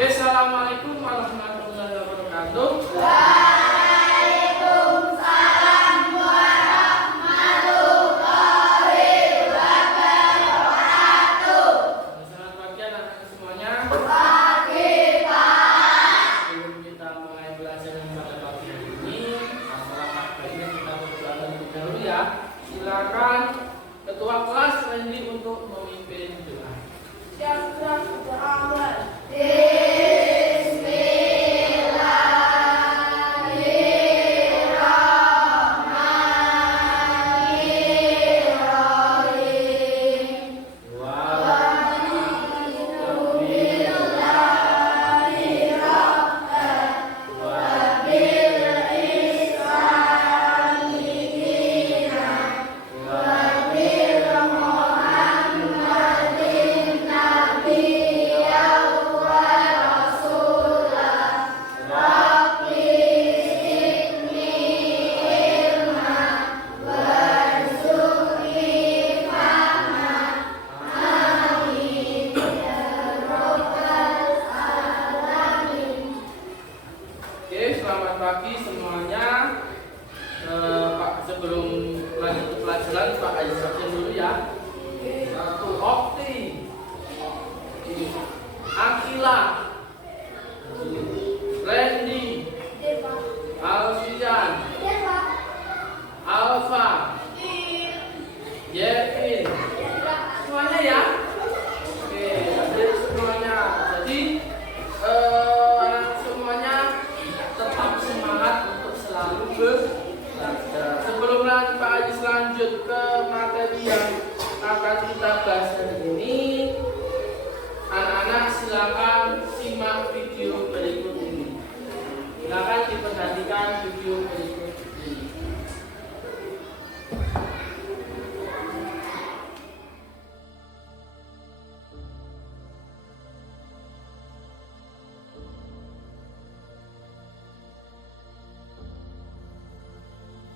Assalamualaikum warahmatullahi wabarakatuh. Waalaikumsalam warahmatullahi wabarakatuh. Selamat pagi anak-anak semuanya. Pagi Pak. Sebelum kita mulai belajar pada pagi hari ini, masalah baiknya kita berdoa terlebih dahulu ya. Silakan ketua kelas Randy untuk memimpin doa. Siap-siap berawal. Selamat pagi semuanya. Pak, sebelum lanjut ke pelajaran, Pak Aziz absen dulu ya. Satu, Okti, Akila, Randy, Alfian, Alfa, Yevin, semuanya ya. Oke, adik semuanya. Jadi semuanya tetap semangat untuk selalu belajar. Sebelum Pak Aziz lanjut ke materi yang akan kita bahas hari ini, anak-anak silakan simak video berikut ini. Silakan diperhatikan video berikut ini.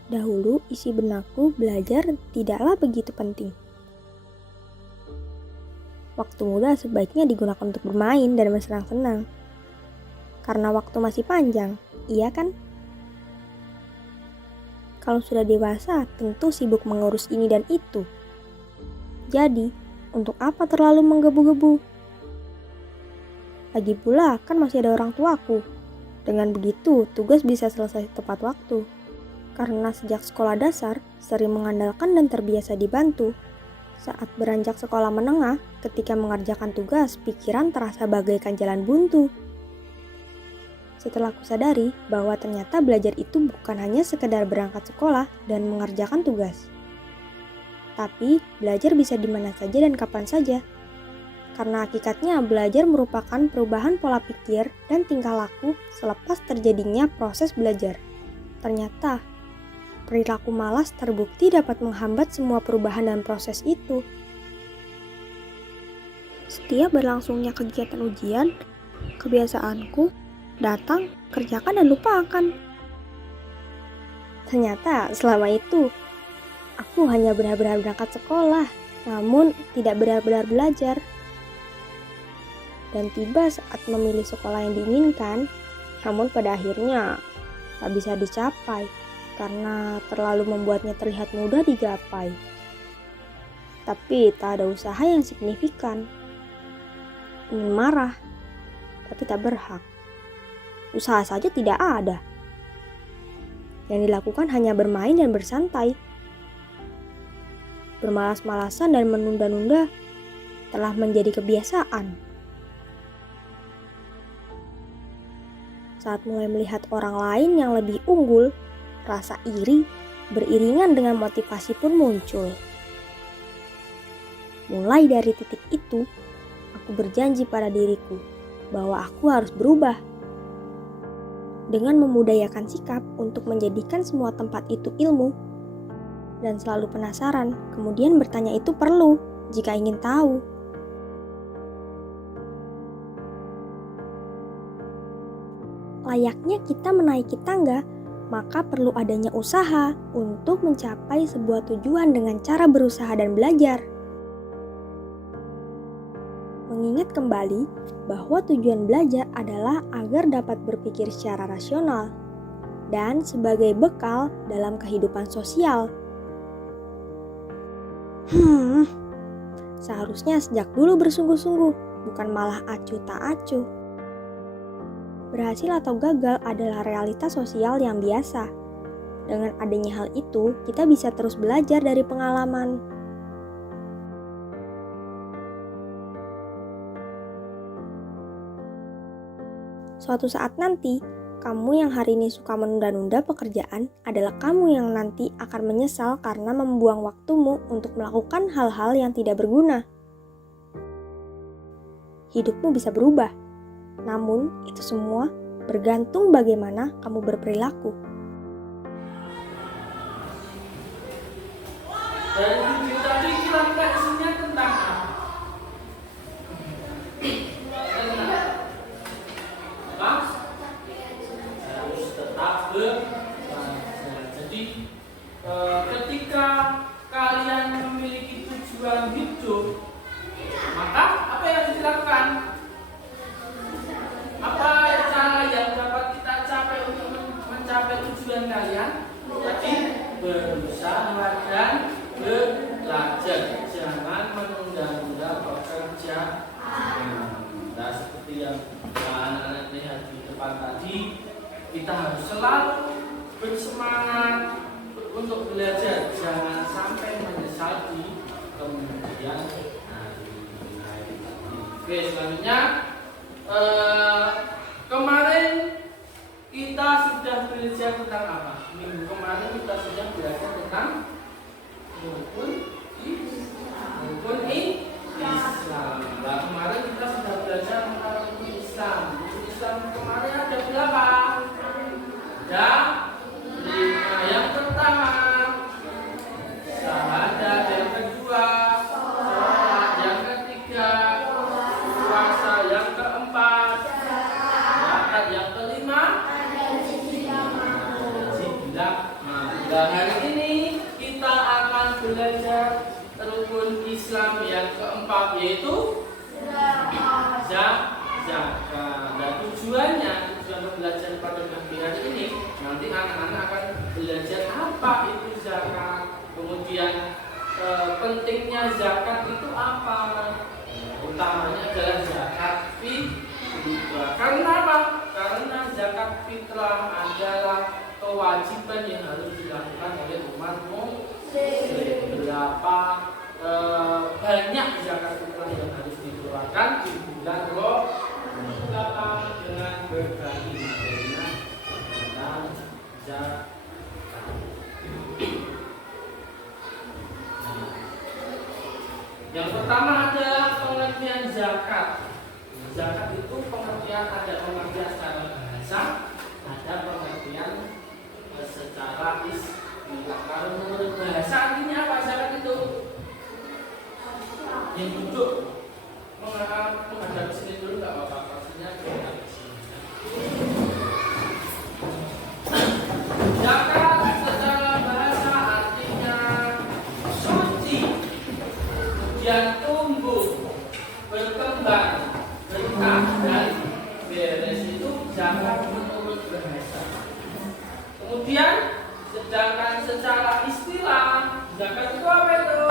Dahulu isi benakku belajar tidaklah begitu penting. Waktu muda sebaiknya digunakan untuk bermain dan bersenang-senang. Karena waktu masih panjang, iya kan? Kalau sudah dewasa, tentu sibuk mengurus ini dan itu. Jadi, untuk apa terlalu menggebu-gebu? Lagi pula, kan masih ada orang tuaku. Dengan begitu, tugas bisa selesai tepat waktu. Karena sejak sekolah dasar, sering mengandalkan dan terbiasa dibantu. Saat beranjak sekolah menengah, ketika mengerjakan tugas, pikiran terasa bagaikan jalan buntu. Setelah kusadari bahwa ternyata belajar itu bukan hanya sekedar berangkat sekolah dan mengerjakan tugas. Tapi, belajar bisa di mana saja dan kapan saja. Karena hakikatnya belajar merupakan perubahan pola pikir dan tingkah laku selepas terjadinya proses belajar. Ternyata, perilaku malas terbukti dapat menghambat semua perubahan dan proses itu. Setiap berlangsungnya kegiatan ujian, kebiasaanku datang, kerjakan dan lupakan. Ternyata selama itu, aku hanya benar-benar berangkat sekolah, namun tidak benar-benar belajar. Dan tiba saat memilih sekolah yang diinginkan, namun pada akhirnya tak bisa dicapai. Karena terlalu membuatnya terlihat mudah digapai. Tapi tak ada usaha yang signifikan. Ingin marah, tapi tak berhak. Usaha saja tidak ada. Yang dilakukan hanya bermain dan bersantai. Bermalas-malasan dan menunda-nunda telah menjadi kebiasaan. Saat mulai melihat orang lain yang lebih unggul, rasa iri beriringan dengan motivasi pun muncul. Mulai dari titik itu, aku berjanji pada diriku bahwa aku harus berubah. Dengan memudayakan sikap untuk menjadikan semua tempat itu ilmu, dan selalu penasaran, kemudian bertanya itu perlu jika ingin tahu. Layaknya kita menaiki tangga, maka perlu adanya usaha untuk mencapai sebuah tujuan dengan cara berusaha dan belajar. mengingat kembali bahwa tujuan belajar adalah agar dapat berpikir secara rasional dan sebagai bekal dalam kehidupan sosial. Seharusnya sejak dulu bersungguh-sungguh, bukan malah acuh tak acuh. Berhasil atau gagal adalah realitas sosial yang biasa. Dengan adanya hal itu, kita bisa terus belajar dari pengalaman. Suatu saat nanti, kamu yang hari ini suka menunda-nunda pekerjaan adalah kamu yang nanti akan menyesal karena membuang waktumu untuk melakukan hal-hal yang tidak berguna. Hidupmu bisa berubah, namun itu semua bergantung bagaimana kamu berperilaku. Dari video tadi kira-kira isinya tentang apa? Harus tetap belajar. Jadi ketika kalian memiliki tujuan hidup, maka apa yang dilakukan? Apa cara yang dapat kita capai untuk mencapai tujuan kalian? Jadi berusaha dan belajar. Jangan menunda-nunda pekerjaan. Nah, seperti yang anak-anak lihat di depan tadi, kita harus selalu bersemangat untuk belajar. Jangan sampai menyesal di kemudian hari. Oke, selanjutnya kemarin kita sudah belajar tentang apa? Minggu kemarin kita sudah belajar tentang rukun Islam. Nah, kemarin kita sudah belajar tentang rukun Islam. Rukun Islam kemarin ada berapa? Ada 5. Yang pertama syahadat, yang kedua sholat, yang ketiga puasa, yang keempat zakat, yang kelima zikir. Nah, hari ini kita akan belajar rukun Islam yang keempat, yaitu zakat. Dan tujuan pembelajaran pada pagi hari ini, nanti anak-anak akan belajar apa itu zakat, kemudian pentingnya zakat itu apa. Utamanya adalah zakat fitrah. Karena apa? Karena zakat fitrah adalah kewajiban yang harus dilakukan oleh umat muslim. Berapa banyak zakat fitrah yang harus dikeluarkan di bulan Ramadan dengan berbagi materinya tentang zakat. Yang pertama adalah pengertian zakat. Zakat itu pengertian, ada pengertian secara bahasa, ada pengertian secara istilah. Kalau menurut bahasa artinya apa zakat itu? Yang duduk menghadap sini dulu nggak apa-apa, maksudnya menghadap sini. Zakat secara bahasa artinya suci, kemudian tumbuh, berkembang, berkah dan beres. Itu zakat menurut bahasa. Kemudian sedangkan secara istilah zakat itu apa itu?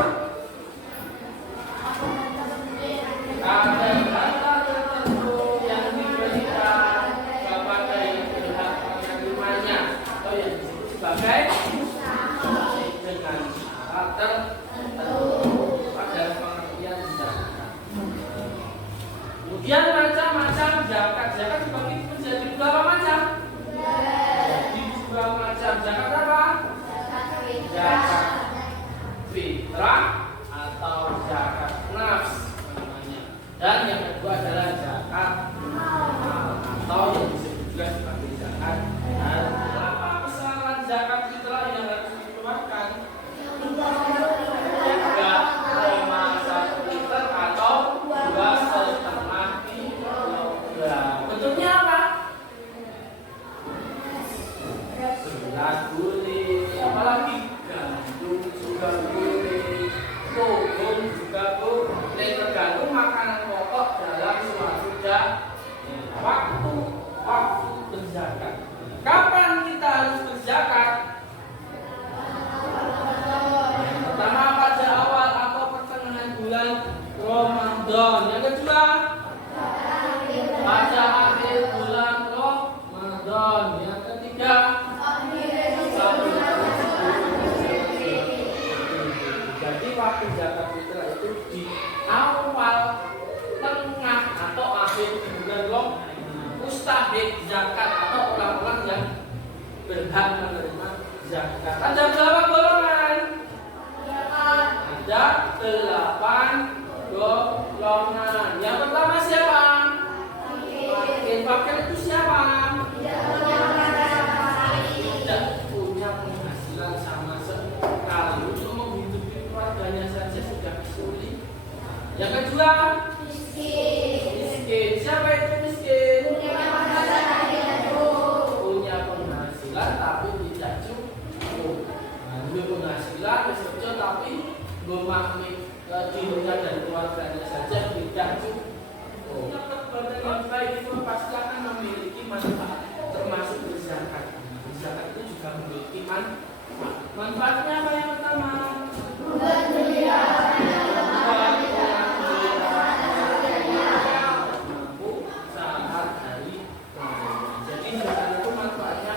Ada harta tertentu yang diberikan kepada yang berhak menerimanya atau yang disebut sebagai dengan syarat tertentu. Ada pengertian zakat. Kemudian macam-macam zakat. Zakat dibagi menjadi berapa macam? Jadi dua macam. Zakat apa? Zakat fitrah atau zakat nafs namanya. Dan yang kedua adalah zakat atau yang disebut juga sebagai zakat. Dan apa besaran zakat fitrah yang harus dikeluarkan? 3,1 liter atau 2,5 kilogram. Bentuknya apa? Beras boleh, apalagi gandum juga boleh, sorghum juga boleh, tergantung makanan pokok dan zakat. Ada berapa golongan? Ada 8 golongan. Yang pertama siapa? Fakir itu siapa? Tidak punya penghasilan sama sekali, untuk menghidupi keluarganya saja sudah sulit. Yang kedua, miskin. Siapa itu miskin? Punya penghasilan tapi tidak cukup. Punya penghasilan bekerja tapi memakmi dirinya dan keluarganya saja tidak cukup. Perbuatan yang baik itu pasti akan memiliki manfaat, termasuk berzakat. Berzakat itu juga memiliki manfaat. Manfaatnya apa yang pertama? Saat hari raya. Jadi zakat itu manfaatnya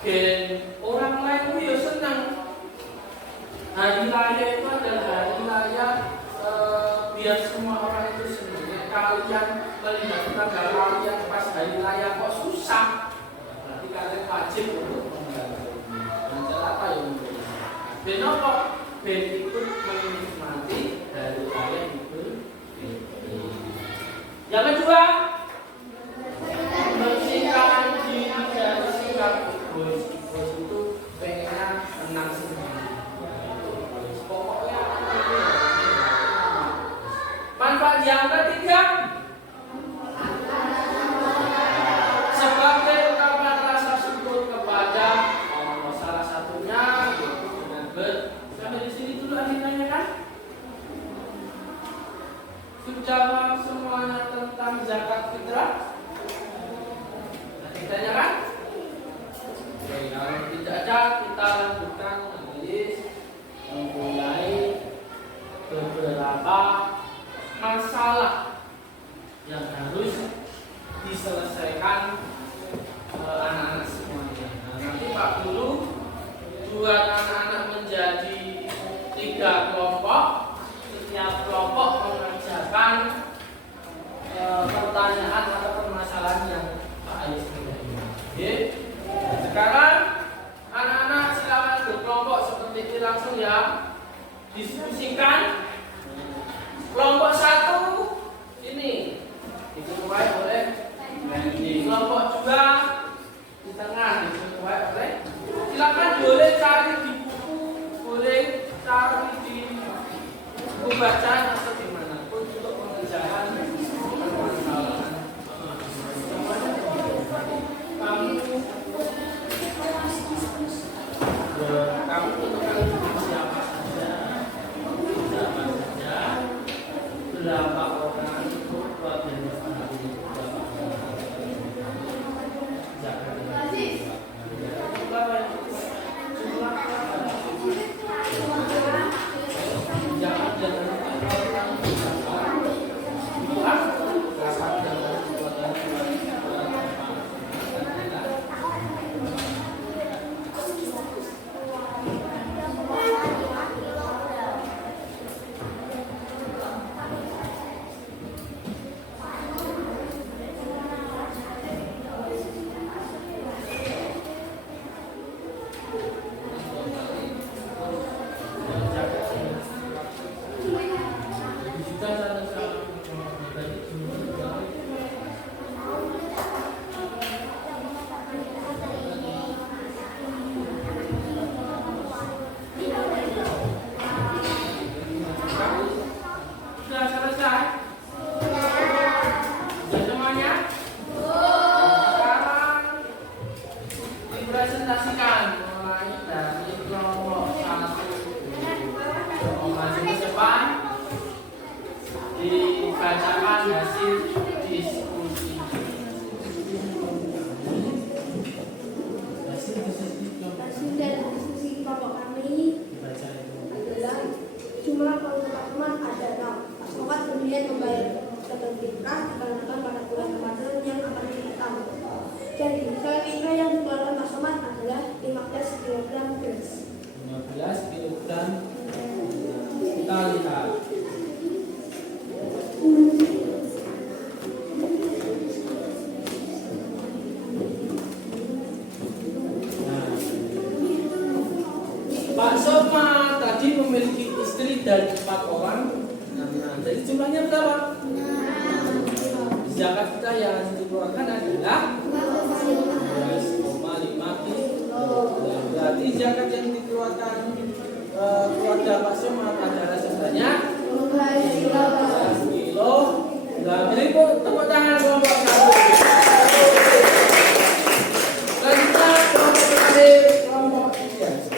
gen orang lain itu ya senang. Hari raya itu adalah hari raya biar semua orang itu senang. Kalian melihat tetangga kalian pas hari raya kok susah, berarti kalian wajib untuk membantu. Apa yang ben apa? Ben ikut menikmati hari raya Idul Fitri. Yang kedua, bersihkan diri dari sikap egois. Egois itu pengennya menang sendiri. Pokoknya manfaat yang ketiga, sebagai ungkapan rasa syukur kepada Allah. Salah satunya yaitu dengan sampai di sini dulu akhirnya kan? Sudah paham semuanya tentang zakat fitrah? Ditanya kan? Oke, kalau tidak ada, kita lanjutkan menulis memulai beberapa masalah yang harus diselesaikan anak-anak semuanya. Nah, nanti Pak Guru buat anak-anak menjadi 3 kelompok. Setiap kelompok mengerjakan pertanyaan atau permasalahan yang Pak Ayus punya. Oke. Sekarang anak-anak silakan berkelompok seperti ini langsung ya. Diskusikan. Kelompok 1 ini diketuai oleh Wendy. Kelompok 2 di tengah diketuai oleh. Silakan boleh cari di buku, boleh cari di buku bacaan atau dimanapun untuk mengerjakan permasalahan. Kamu tentukan siapa saja. Berapa orang itu keluarganya sendiri, berapa orang zakat Jadi, nilai yang dikeluarkan Pak Somad adalah 15 kg beras. 15 kg. Kita lihat. Nah, Pak Soma tadi memiliki istri dan 4 orang. Nah, jadi jumlahnya berapa? Zakat kita yang dikeluarkan adalah 12,5 kilo. Berarti zakat yang dikeluarkan keluarga Pak Soma adalah sebanyak 12 kilo. Nah, berikut tepuk tangan kelompok 1. Selanjutnya kelompok terakhir, kelompok 3.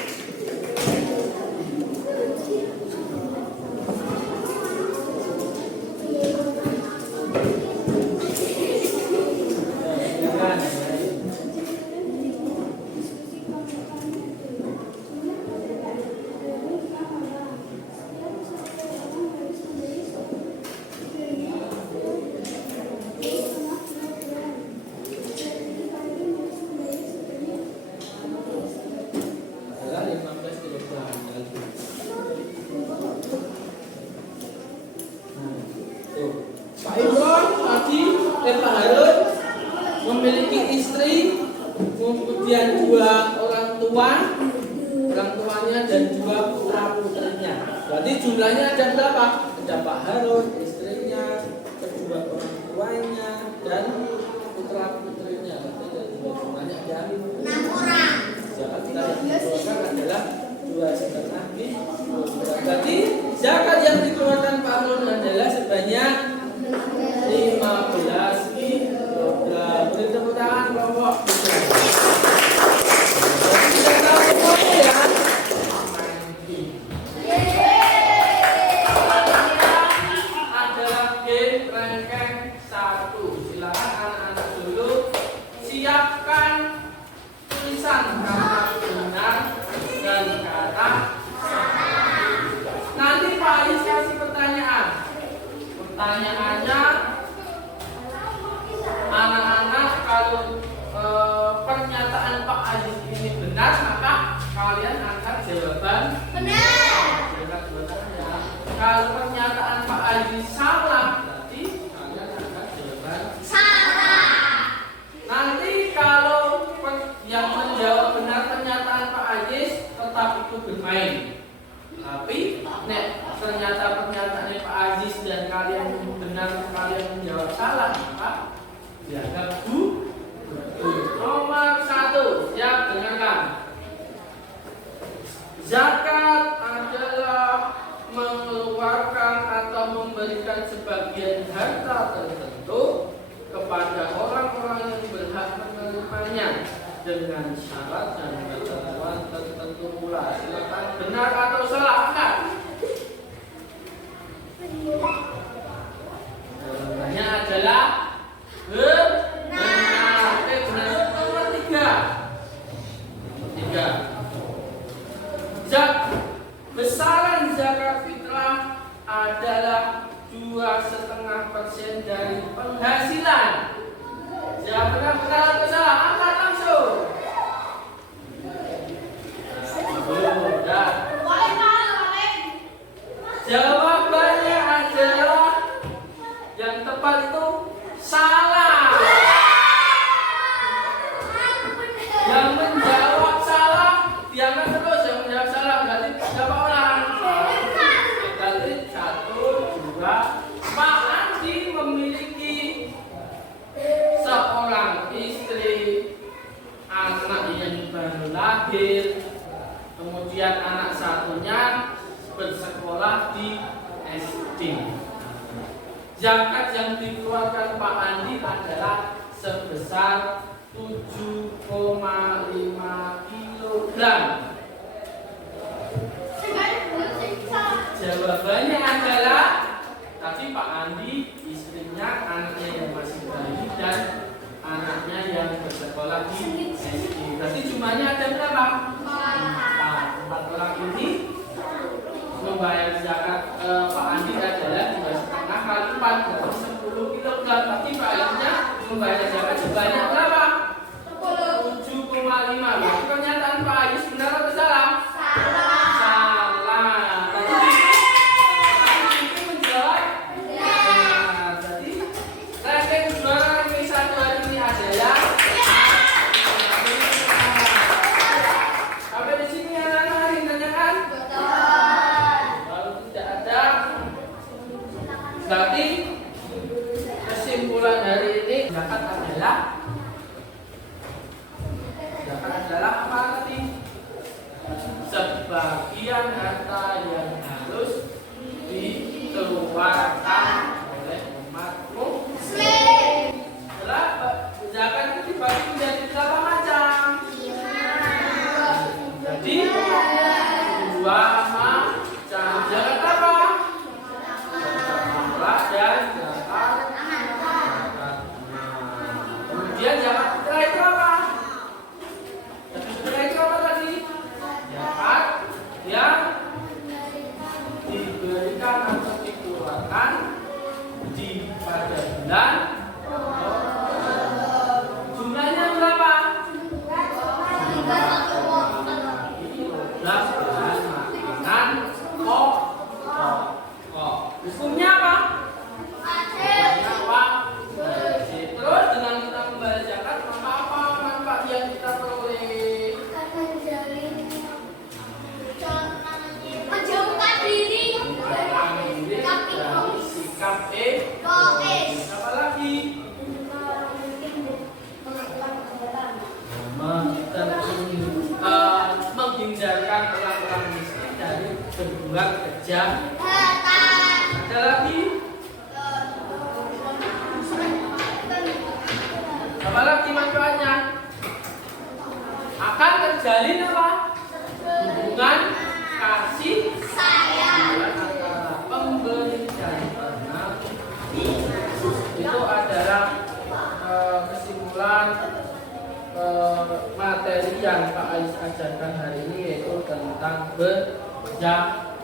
Pak Harun memiliki istri, kemudian 2 orang tuanya dan 2 putra putrinya. Berarti jumlahnya ada berapa? Ada Pak Harun, istrinya, kedua orang tuanya dan putra putrinya. Jumlahnya ada 6 orang. Zakat kita yang dikeluarkan adalah 2,5 kilo. Berarti zakat yang dikeluarkan Pak Harun adalah sebanyak 15 kilogram. Beri tepuk tangan kelompok 3. Sudah tahu semuanya ya? Adalah game ranking 1. Silakan anak-anak dulu siapkan tulisan kata benar dan kata salah. Nanti Pak Ais kasih pertanyaan. Pertanyaannya, anak-anak kalau pernyataan Pak Aziz ini benar, maka kalian angkat jawaban benar. Ya. Kalau pernyataan Pak Aziz salah, berarti kalian angkat jawaban salah. Nanti kalau yang menjawab benar pernyataan Pak Aziz tetap ikut bermain. Tapi ternyata pernyataannya Pak Aziz dan kalian benar, kalian menjawab salah, maka dianggap betul. Nomor 1, siap dengarkan. Zakat adalah mengeluarkan atau memberikan sebagian harta tertentu kepada orang-orang yang berhak menerimanya dengan syarat dan ketentuan tertentu pula. Silakan benar atau salah angkat. Jawabannya adalah benar. Benar nomor 3. Besaran zakat fitrah adalah 2,5% dari penghasilan. Siapa benar atau salah? Angkat langsung. Jawabannya adalah yang tepat itu salah. Yang menjawab salah diangkat terus. Yang menjawab salah berarti berapa orang? Berarti 1, 2. Pak Andi memiliki seorang istri, anak yang baru lahir, kemudian anak satunya bersekolah di SD. Zakat yang dikeluarkan Pak Andi adalah sebesar 7,5 kilogram. Jawabannya adalah tadi Pak Andi, istrinya, anaknya yang masih bayi dan anaknya yang bersekolah di SD. Berarti jumlahnya ada berapa? 4 orang ini membayar zakat Pak Andi adalah 2,5 kali 4 berarti 10 kilogram. Tapi Pak Aisnya membayar zakat sebanyak berapa? 7,5. Berarti pernyataan Pak Ais benar atau sebagian harta yang harus dikeluarkan oleh umat muslim. Zakat itu dibagi menjadi berapa macam? Jadi dua macam. Zakat apa? Zakat dan zakat. Kemudian zakat fitrah itu apa? Zakat fitrah itu apa tadi? Zakat yang diberikan atau dikeluarkan pada bulan. Jumlahnya berapa? 12 bahan makanan pokok. Hukumnya apa? Hukumnya wajib. Terus dengan kita membayar zakat, maka apa manfaat yang kita peroleh? Menjauhkan diri Dari sikap egois. Apa lagi? Menghindarkan orang-orang miskin dari berbuat kejahatan. Ada lagi? Apa lagi manfaatnya? Akan terjalin apa? Hubungan kasih sayang antara pemberi dan penerima. Itu adalah kesimpulan materi yang Pak Ais ajarkan hari ini, yaitu tentang berzakat.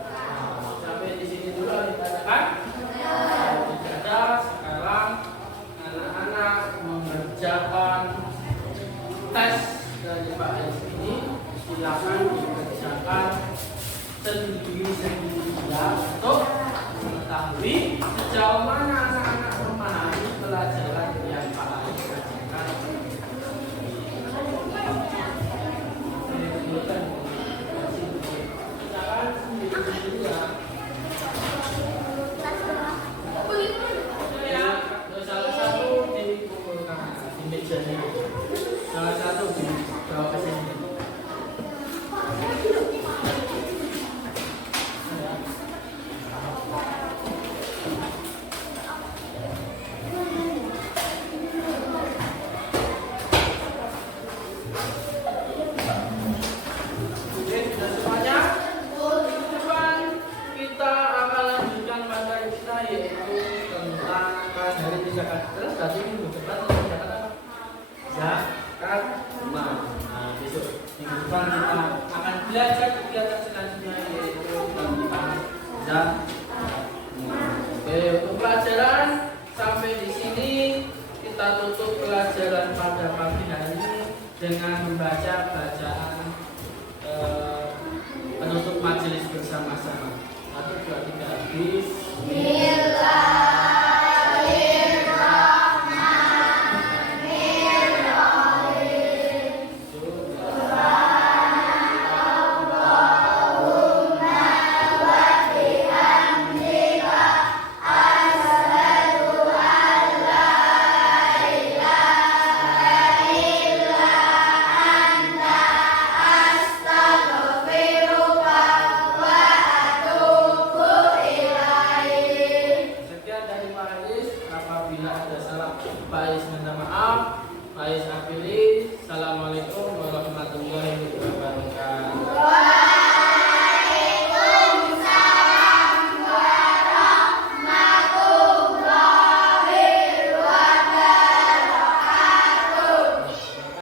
Sampai di sini dulu dikatakan. Tidak ada sekarang anak-anak mengerjakan tes dari Pak Ais ini, silakan dikerjakan sendiri-sendiri ya, untuk mengetahui sejauh mana anak-anak memahami pelajaran yang Pak Ais ajarkan. Salah satu dikumpulkan di meja ini, salah satu dibawa ke sini. Belajar kegiatan selanjutnya yaitu tentang zakat. Oke, untuk pelajaran sampai di sini kita tutup pelajaran pada pagi hari ini dengan membaca bacaan